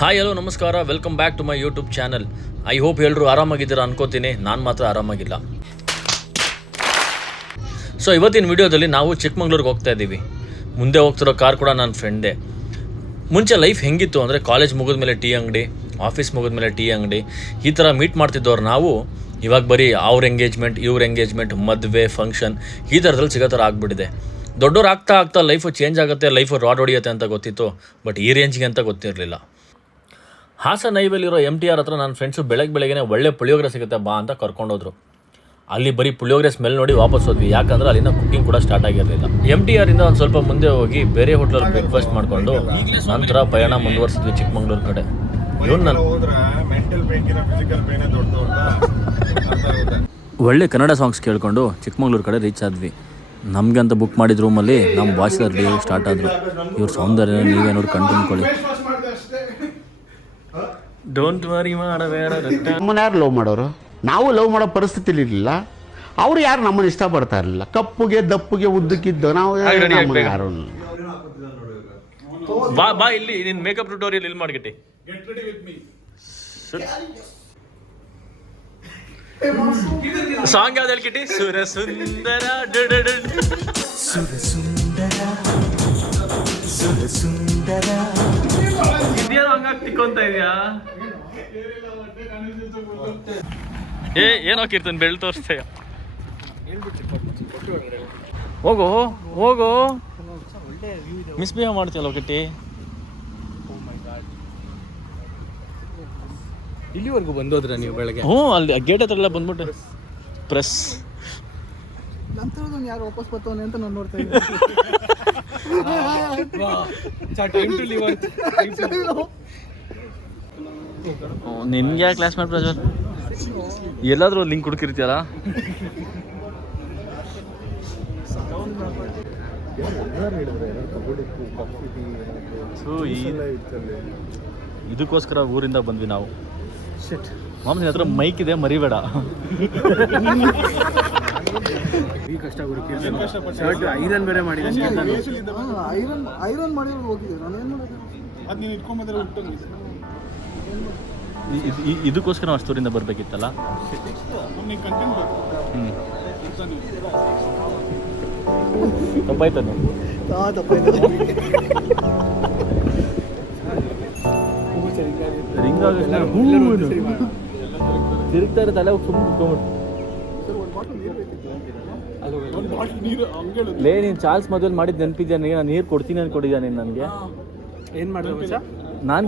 Hi hello ನಮಸ್ಕಾರ, welcome back to my YouTube channel. I hope ಎಲ್ಲರೂ ಆರಾಮಾಗಿದ್ದೀರಾ ಅನ್ಕೋತೀನಿ. ನಾನು ಮಾತ್ರ ಆರಾಮಾಗಿಲ್ಲ. ಸೊ ಇವತ್ತಿನ ವಿಡಿಯೋದಲ್ಲಿ ನಾವು ಚಿಕ್ಕಮಂಗ್ಳೂರಿಗೆ ಹೋಗ್ತಾ ಇದ್ದೀವಿ. ಮುಂದೆ ಹೋಗ್ತಿರೋ ಕಾರ್ ಕೂಡ ನನ್ನ ಫ್ರೆಂಡೇ. ಮುಂಚೆ ಲೈಫ್ ಹೆಂಗಿತ್ತು ಅಂದರೆ, ಕಾಲೇಜ್ ಮುಗಿದ್ಮೇಲೆ ಟೀ ಅಂಗಡಿ, ಆಫೀಸ್ ಮುಗಿದ್ಮೇಲೆ ಟೀ ಅಂಗಡಿ, ಈ ಥರ ಮೀಟ್ ಮಾಡ್ತಿದ್ದವ್ರು ನಾವು ಇವಾಗ ಬರೀ ಅವ್ರ ಎಂಗೇಜ್ಮೆಂಟ್, ಇವ್ರ ಎಂಗೇಜ್ಮೆಂಟ್, ಮದುವೆ, ಫಂಕ್ಷನ್ ಈ ಥರದಲ್ಲಿ ಸಿಗೋ ಥರ ಆಗಿಬಿಟ್ಟಿದೆ. ದೊಡ್ಡವ್ರು ಆಗ್ತಾ ಲೈಫು ಚೇಂಜ್ ಆಗುತ್ತೆ, ಲೈಫು ರಾಡ್ ಹೊಡಿಯುತ್ತೆ ಅಂತ ಗೊತ್ತಿತ್ತು. ಬಟ್ ಈ ರೇಂಜಿಗೆ ಅಂತ ಗೊತ್ತಿರಲಿಲ್ಲ. ಹಾಸನ ಹೈವೇಲಿರೋ MTR ಹತ್ರ ನನ್ನ ಫ್ರೆಂಡ್ಸು ಬೆಳಗ್ಗೆ ಒಳ್ಳೆ ಪುಳಿಯೋಗರೆ ಸಿಗುತ್ತೆ ಬಾ ಅಂತ ಕರ್ಕೊಂಡೋದ್ರು. ಅಲ್ಲಿ ಬರೀ ಪುಳಿಯೋಗರೆ ಸ್ಮೆಲ್ ನೋಡಿ ವಾಪಸ್ ಹೋದ್ವಿ, ಯಾಕಂದರೆ ಅಲ್ಲಿನ ಕುಕ್ಕಿಂಗ್ ಕೂಡ ಸ್ಟಾರ್ಟ್ ಆಗಿರಲಿಲ್ಲ. MTR ಇಂದ ಒಂದು ಸ್ವಲ್ಪ ಮುಂದೆ ಹೋಗಿ ಬೇರೆ ಹೋಟ್ಲಲ್ಲಿ ಬ್ರೇಕ್ಫಾಸ್ಟ್ ಮಾಡಿಕೊಂಡು ನಂತರ ಪಯಣ ಮುಂದುವರಿಸಿದ್ವಿ ಚಿಕ್ಕಮಂಗ್ಳೂರು ಕಡೆ. ಒಳ್ಳೆ ಕನ್ನಡ ಸಾಂಗ್ಸ್ ಕೇಳಿಕೊಂಡು ಚಿಕ್ಕಮಂಗ್ಳೂರು ಕಡೆ ರೀಚ್ ಆದ್ವಿ. ನಮಗೆ ಅಂತ ಬುಕ್ ಮಾಡಿದ ರೂಮಲ್ಲಿ ನಮ್ಮ ಬಾಸ್ ರೆಡಿ ಸ್ಟಾರ್ಟ್ ಆದರು. ಇವ್ರ ಸೌಂದರ್ಯ ನೀವೇ ನೋಡಿ ಕಂಡುಕೊಳ್ಳಿ. ಡೋಂಟ್ ವರಿ ಮಾಡಬೇಡ. ನಮ್ಮನ್ನ ಯಾರು ಲವ್ ಮಾಡೋರು? ನಾವು ಲವ್ ಮಾಡೋ ಪರಿಸ್ಥಿತಿಲಿ ಇರಲಿಲ್ಲ. ಅವ್ರು ಯಾರು ನಮ್ಮನ್ನು ಇಷ್ಟಪಡ್ತಾ ಇರಲಿಲ್ಲ. ಕಪ್ಪುಗೆ ದಪ್ಪುಗೆ ಉದ್ದಕ್ಕಿದ್ದು ನಾವು ಯಾರು. ಬಾ ಇಲ್ಲಿ ನಿನ್ನ ಮೇಕಪ್ ಟ್ಯುಟೋರಿಯಲ್ ಇಲ್ಲಿ ಮಾಡ್ಗಿಟ್ಟಿ. ಸಾಂಗ್ ಯಾವ್ದು ಹೇಳ್ಕಿಟ್ಟಿ? ಸುರ ಸುಂದರ ಇದ್ಯಾರು ಹಂಗಾಗಿ ತಿಕ್ಕೊಂತ ಇದೆಯಾ? ಏನೋ ಕೀರ್ತನ್ ಬೆಳ್ ತೋರಿಸ್ತೇಯ. ಹೋಗೋ ಮಿಸ್ಬಿಹೇವ್ ಮಾಡ್ತೀಯಲ್ಲ ಕಿಟ್ಟಿ. ಇಲ್ಲಿವರೆಗೂ ಬಂದೋದ್ರ ನೀವು ಬೆಳಗ್ಗೆ? ಅಲ್ಲಿ ಗೇಟ್ ಹತ್ರ ಎಲ್ಲ ಬಂದ್ಬಿಟ್ಟು ಪ್ರೆಸ್ ಯಾರು ವಾಪಸ್ ಬರ್ತಾನೆ ಅಂತ ನಾನು ನೋಡ್ತಾ ಇದ್ದೆ. ನಿನ್ಗೆ ಯಾವ ಕ್ಲಾಸ್ಮೇಟ್ ಪ್ರಜ್ವಲ್? ಎಲ್ಲಾದ್ರೂ ಲಿಂಕ್ ಹುಡುಕಿರ್ತೀಯಲ್ಲ. ಇದಕ್ಕೋಸ್ಕರ ಊರಿಂದ ಬಂದ್ವಿ ನಾವು. ಮಾಮೂಲಿ ಹತ್ರ ಮೈಕ್ ಇದೆ, ಮರಿಬೇಡ. ಐರನ್ ಬೇರೆ ಮಾಡಿದೆ. ಐರನ್ ಮಾಡಿದ್ರೆ ಹೋಗಿದ್ದೆ ನಾನು. ಏನು ಮಾಡೋದು? ಅದು ನೀನು ಇಟ್ಕೊಂಬಂದ್ರೆ ಇದಕ್ಕೋಸ್ಕರ ನಾವು ಅಷ್ಟೂರಿಂದ ಬರಬೇಕಿತ್ತಲ್ಲ. ತಪ್ಪಾಯ್ತಾನೆ. ರಿಂಗ್ ತಿರುಗ್ತಾ ಇರೋ ತಲೆ ಸುಮ್ಮನೆ ಲೇ. ನೀನು ಚಾರ್ಲ್ಸ್ ಮದುವೆಲಿ ಮಾಡಿದ್ದು ನೆನಪಿದ್ಯಾ ನನಗೆ? ನಾನು ನೀರು ಕೊಡ್ತೀನಿ ಅನ್ಕೊಂಡಿದ್ಯಾ ನೀನು ನನಗೆ? ಏನು ಮಾಡಿದ್ರೆ ನಾನು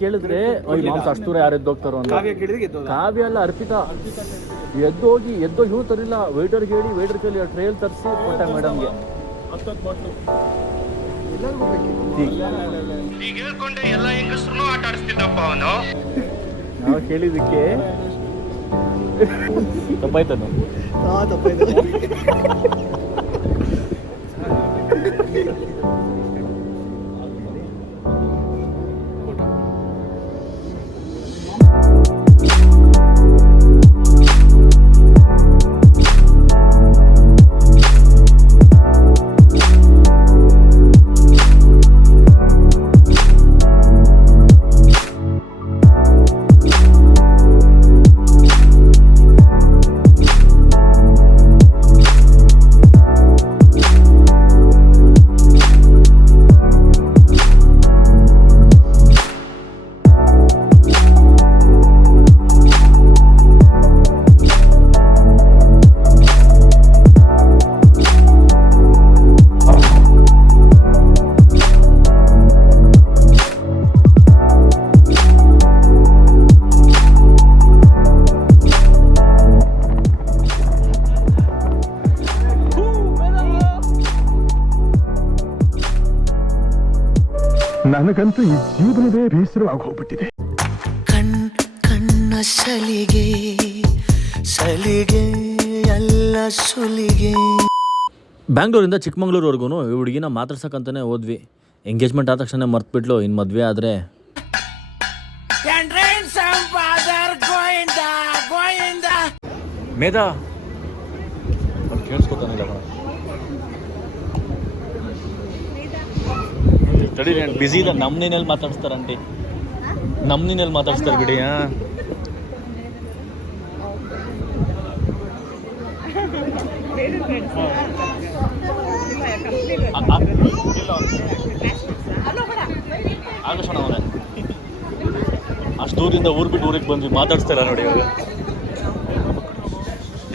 ಕೇಳಿದ್ರೆ ಮಾಂಸ ಅಷ್ಟೂರ ಯಾರು ಎದ್ದೋಗ್ತಾರೋ ಅಂತ. ಕಾವ್ಯ ಅಲ್ಲ, ಅರ್ಪಿತಾ ಎದ್ದೋಗಿ ಇವ್ರು ತರಿಲ್ಲ. ವೇಟರ್ಗೆ ಹೇಳಿ ಟ್ರೈಲ್ ತರಿಸಿ ಕೊಟ್ಟ ಮೇಡಮ್ಗೆ. ನಾವು ಕೇಳಿದ್ದಕ್ಕೆ ತಪ್ಪಾಯ್ತಾನು. ನನಗಂತೂ ಈ ಜೀವನವೇ ಬೇಸರವಾಗಿ ಹೋಗ್ಬಿಟ್ಟಿದೆ. ಕಣ್ಣ ಸಲಿಗೆ ಎಲ್ಲ ಸುಲಿಗೆ. ಬ್ಯಾಂಗ್ಳೂರಿಂದ ಚಿಕ್ಕಮಂಗ್ಳೂರ್ವರೆಗೂ ಈ ಹುಡುಗಿನ ಮಾತಾಡ್ಸಕ್ಕಂತಾನೆ ಹೋದ್ವಿ. ಎಂಗೇಜ್ಮೆಂಟ್ ಆದ ತಕ್ಷಣ ಮರ್ತ್ಬಿಟ್ಲು. ಇನ್ನು ಮದುವೆ ಆದರೆ ಮೇಧಾ ಕೇಳಿಸ್ಕೊತಾನಿಲ್ಲ. ತಡಿ ಬಿಸಿ ಇದೆ. ನಮ್ಮ ನೀನಲ್ಲಿ ಮಾತಾಡಿಸ್ತಾರೆ ಆಂಟಿ, ನಮ್ಮ ನೀನಲ್ಲಿ ಮಾತಾಡಿಸ್ತಾರೆ ಬಿಡಿ. ಆಗಸೋಣ ಅವನೇ ಅಷ್ಟು ದೂರಿಂದ ಊರು ಬಿಟ್ಟು ಊರಿಗೆ ಬಂದ್ವಿ, ಮಾತಾಡಿಸ್ತಾರ ನೋಡಿ ಇವಾಗ.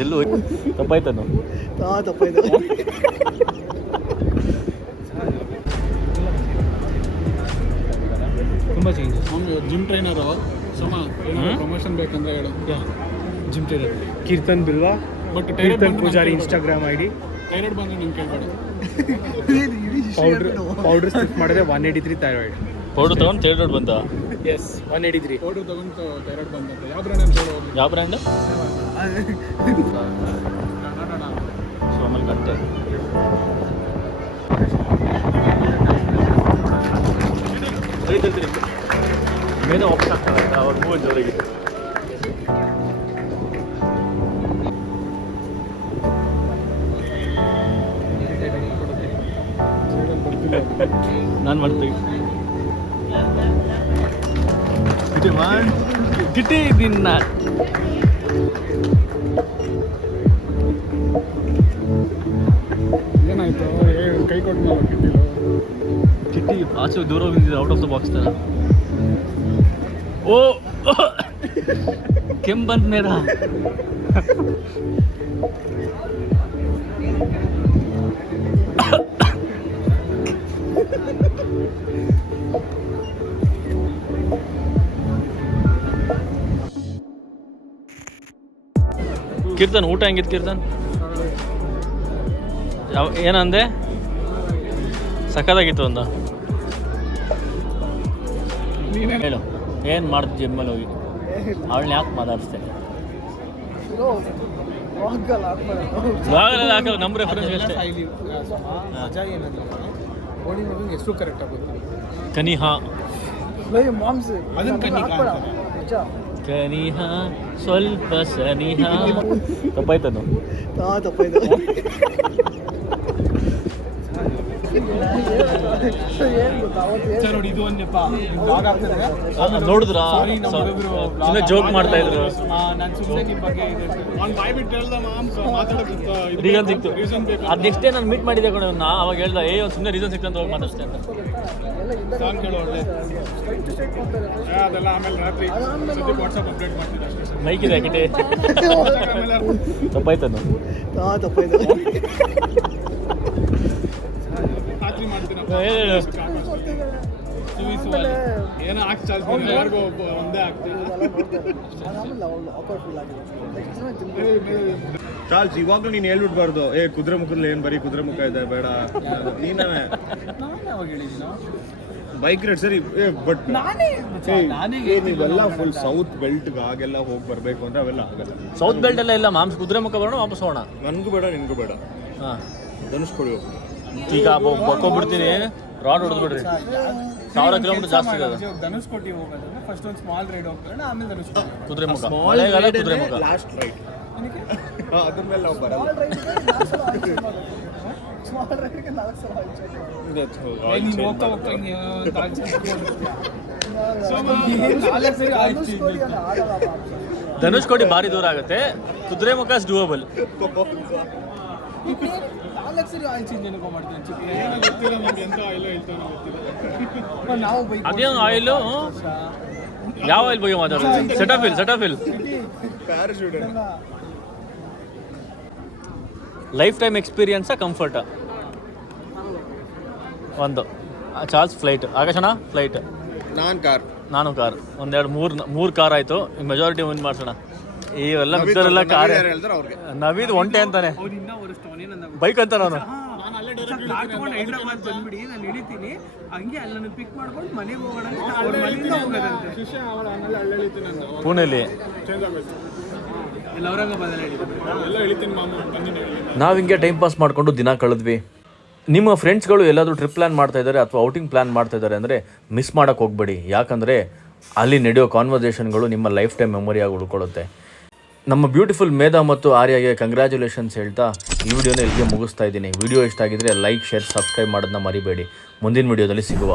ಎಲ್ಲೂ ತಪ್ಪಾಯ್ತಾನು. ತಪ್ಪಾಯ್ತು. ತುಂಬ ಚೇಂಜಸ್. ಅವ್ನು ಜಿಮ್ ಟ್ರೈನರ್ ಪ್ರಮೋಷನ್ ಬೇಕಂದ್ರೆ ಹೇಳು. Gym trainer Keerthan Bilwa, but Keerthan Poojary Instagram ID. Thyroid ಬಂದರೆ ನಂಗೆ ಕೇಳ್ಬೇಡ. ಪೌಡ್ರ್ ಸ್ಟಿಕ್ ಮಾಡಿದ್ರೆ 183 ಥೈರಾಯ್ಡ್. ಪೌಡ್ರ್ ತಗೊಂಡು ಥೈರಾಯ್ಡ್ ಬಂತ? ಎಸ್ 183 ಪೌಡ್ರ್ ತಗೊಂಡು ಥೈರಾಯ್ಡ್ ಬಂದಂತ. ಯಾವ ಬ್ರ್ಯಾಂಡ್ ಅಂತ ಹೇಳೋ? ಯಾವ ಬ್ರ್ಯಾಂಡ್? ಸೋಮಲ್ ಕಟ್ಟೆ. ಮೇಲೆ ವಾಪಸ್ ಆಗ್ತಾರೆ ಅವ್ರು ಮೂವತ್ತವರೆಗೆ. ನಾನು ಮಾಡ್ತೀವಿ ಕಿಟಿ ನಿನ್ನ ಏನಾಯ್ತು? ಕೈ ಕೊಟ್ಟು ಕಿಟಿ ಆಚೆ ದೂರ ಹೋಗಿದ್ದಿದೆ, ಔಟ್ ಆಫ್ ದ ಬಾಕ್ಸ್ ತರ. ಓ ಕೆಂಪ್ ಬಂತ ಮೇರ. ಕೀರ್ತನ್ ಊಟ ಹೆಂಗಿತ್ತು ಕೀರ್ತನ್? ಏನಂದೆ? ಸಖತ್ತಾಗಿತ್ತು ಅಂದ. ಹೇಳು ಏನು ಮಾಡ್ದು ಜಿಮ್ಮಲ್ಲಿ ಹೋಗಿ? ಅವಳನ್ನ ಯಾಕೆ ಮಾತಾಡಿಸ್ತೆ? ಹಾಕಲ್ಲ ನಮ್ಮ ರೆಫರೆನ್ಸ್ ಅಷ್ಟೇ. ಎಷ್ಟು ಕರೆಕ್ಟ್ ಆಗುತ್ತೆ. ಕನಿಹಾ ಅದನ್ನ ಕನಿಹಾ ಸ್ವಲ್ಪ ಸನಿಹಾ. ತಪ್ಪಾಯ್ತನು. ತಪ್ಪಾಯ್ತು. ನೋಡಿ ಇದು ಒಂದು ನೆಪ ನೋಡಿದ್ರ ಸುಮ್ಮನೆ ಜೋಕ್ ಮಾಡ್ತಾ ಇದ್ರು. ನಾನು ಸುಮ್ಮನೆ ನಿಮ್ಮ ಬಗ್ಗೆ ಬಾಯ್ ಬಿಟ್ಟು ಹೇಳ್ದ ರೀಸನ್ ಸಿಕ್ತು. ಅದು ನೆಕ್ಸ್ಟ್ ಡೇ ನಾನು ಮೀಟ್ ಮಾಡಿದ್ದೆ ಕಣ, ನಾ ಅವಾಗ ಹೇಳ್ದ ಒಂದು ಸುಮ್ಮನೆ ರೀಸನ್ ಸಿಕ್ತು ಅಂತ ಹೋಗಿ ಮಾತಾಡ್ತೆ ಅಂತ. ಸಾಂಗ್ ಕೇಳೋ ಒಳ್ಳೆ ಅದೆಲ್ಲ ಆಮೇಲೆ ರಾತ್ರಿ ವಾಟ್ಸಪ್ ಅಪ್ಡೇಟ್ ಮಾಡ್ತೀನಿ ಅಷ್ಟೇ. ಮೈಕ್ ಇದೆ ಕಿಟೆ. ತಪ್ಪಾಯ್ತನು. ತಪ್ಪಾಯ್ತು. ರಾತ್ರಿ ಮಾಡ್ತೀನಿ ಏನೋ ಹಾಕಿ ಚಾಲ್ತೀನಿ, ಯಾರಿಗೂ ಒಂದೇ ಆಗ್ತೀನಿ. ಚಾರ್ಲ್ಸ್ ಇವಾಗಲೂ ನೀನು ಹೇಳ್ಬಿಡ್ಬಾರ್ದು, ಕುದುರೆ ಮುಖದಲ್ಲಿ ಏನು ಬರೀ ಕುದುರೆ ಮುಖ ಇದೆ ಬೇಡ. ನೀನೇ ಬೈಕ್ ರೈಡ್ ಸರಿ, ಬಟ್ ನೀವೆಲ್ಲ ಫುಲ್ ಸೌತ್ ಬೆಲ್ಟ್ಗೆ ಹಾಗೆಲ್ಲ ಹೋಗಿ ಬರಬೇಕು ಅಂದ್ರೆ ಅವೆಲ್ಲ ಆಗಲ್ಲ. ಸೌತ್ ಬೆಲ್ಟ್ ಎಲ್ಲ ಇಲ್ಲ ಮಾಂಸ, ಕುದುರೆ ಮುಖ ಬರೋಣ ವಾಪಸ್ ಹೋಗೋಣ. ನನಗೂ ಬೇಡ ನಿನಗೂ ಬೇಡ. ಹಾಂ ಧನುಷ್ಕೊಡಿ ಈಗ ಬಕ್ಕೋಗ್ಬಿಡ್ತೀನಿ, ರಾಡ್ ಹೊಡೆದ್ಬಿಡ್ರಿ. 1000 ಕಿಲೋಮೀಟರ್ ಜಾಸ್ತಿ ಇದೆ ಅದು. ಧನುಷ್ಕೋಟಿ ಹೋಗೋದಂದ್ರೆ ಫಸ್ಟ್ ಒಂದು ಸ್ಮಾಲ್ ರೈಡ್ ಹೋಗ್ತಾರೆ, ಆಮೇಲೆ ಧನುಷ್ಕೋಟಿ ಕುದುರೆ ಮುಖ ಮಳೆಗಾಲ ಕುದುರೆ ಮುಖ. ಲಾಸ್ಟ್ ರೈಡ್ ಅದ್ರ ಮೇಲೆ ನಾವು ಬರಲ್ಲ. ಹೋಗ್ತಾ ಹೋಗ್ತಾ ಧನುಷ್ಕೋಟಿ ಭಾರಿ ದೂರ ಆಗುತ್ತೆ, ಕುದುರೆ ಮುಖ ಡೂಯಬಲ್. ಅದೇನು ಆಯಿಲು? ಯಾವ ಆಯಿಲ್ ಬಗ್ಗೆ ಮಾತಾಡೋದು? ಸೆಟಫಿಲ್ ಲೈಫ್ ಟೈಮ್ ಎಕ್ಸ್ಪೀರಿಯನ್ಸ ಕಂಫರ್ಟ ಒಂದು. ಚಾರ್ಲ್ಸ್ ಫ್ಲೈಟ್, ಆಕಾಶಣ ಫ್ಲೈಟ್, ನಾನು ಕಾರ್. ಒಂದೆರಡು ಮೂರು ಕಾರ್ ಆಯಿತು. ಮೆಜಾರಿಟಿ ವಿನ್ ಮಾಡ್ಸೋಣ. ಇವೆಲ್ಲ ಮಿಕ್ಕರೆಲ್ಲ ಕಾರ್. ನವೀದ್ ಒಂಟೆ ಅಂತಾನೆ, ಬೈಕ್ ಅಂತಾನೆ ಅವನು. ಹೈದ್ರಾಬಾದ್ ಬಂದ್ಬಿಡಿ, ನಾನು ಹಿಡಿತೀನಿ ಹಂಗೆ ಅಲ್ಲಿ ನನ್ನ ಪಿಕ್ ಮಾಡ್ಕೊಂಡು ಮನೆಗೆ ಹೋಗೋಣ. ಪುಣೆಲಿ ಎಲ್ಲ ಔರಂಗಾಬಾದಲ್ಲಿ ಎಲ್ಲ ಹಿಡಿತೀನಿ ಮಾಮು. ನಾವು ಹಿಂಗೆ ಟೈಮ್ ಪಾಸ್ ಮಾಡಿಕೊಂಡು ದಿನ ಕಳೆದ್ವಿ. ನಿಮ್ಮ ಫ್ರೆಂಡ್ಸ್ಗಳು ಎಲ್ಲಾದರೂ ಟ್ರಿಪ್ ಪ್ಲ್ಯಾನ್ ಮಾಡ್ತಾ ಇದ್ದಾರೆ ಅಥವಾ ಔಟಿಂಗ್ ಪ್ಲ್ಯಾನ್ ಮಾಡ್ತಾ ಇದ್ದಾರೆ ಅಂದರೆ ಮಿಸ್ ಮಾಡೋಕ್ಕೆ ಹೋಗಬೇಡಿ. ಯಾಕಂದರೆ ಅಲ್ಲಿ ನಡೆಯೋ ಕಾನ್ವರ್ಸೇಷನ್ಗಳು ನಿಮ್ಮ ಲೈಫ್ ಟೈಮ್ ಮೆಮೊರಿಯಾಗಿ ಉಳ್ಕೊಳ್ಳುತ್ತೆ. ನಮ್ಮ ಬ್ಯೂಟಿಫುಲ್ ಮೇಧಾ ಮತ್ತು ಆರ್ಯಾಗೆ ಕಂಗ್ರ್ಯಾಚುಲೇಷನ್ಸ್ ಹೇಳ್ತಾ ಈ ವಿಡಿಯೋನ ಇಲ್ಲಿಗೆ ಮುಗಿಸ್ತಾ ಇದ್ದೀನಿ. ವಿಡಿಯೋ ಇಷ್ಟ ಆಗಿದ್ರೆ ಲೈಕ್, ಶೇರ್, ಸಬ್ಸ್ಕ್ರೈಬ್ ಮಾಡೋದನ್ನ ಮರಿಬೇಡಿ. ಮುಂದಿನ ವಿಡಿಯೋದಲ್ಲಿ ಸಿಗುವ.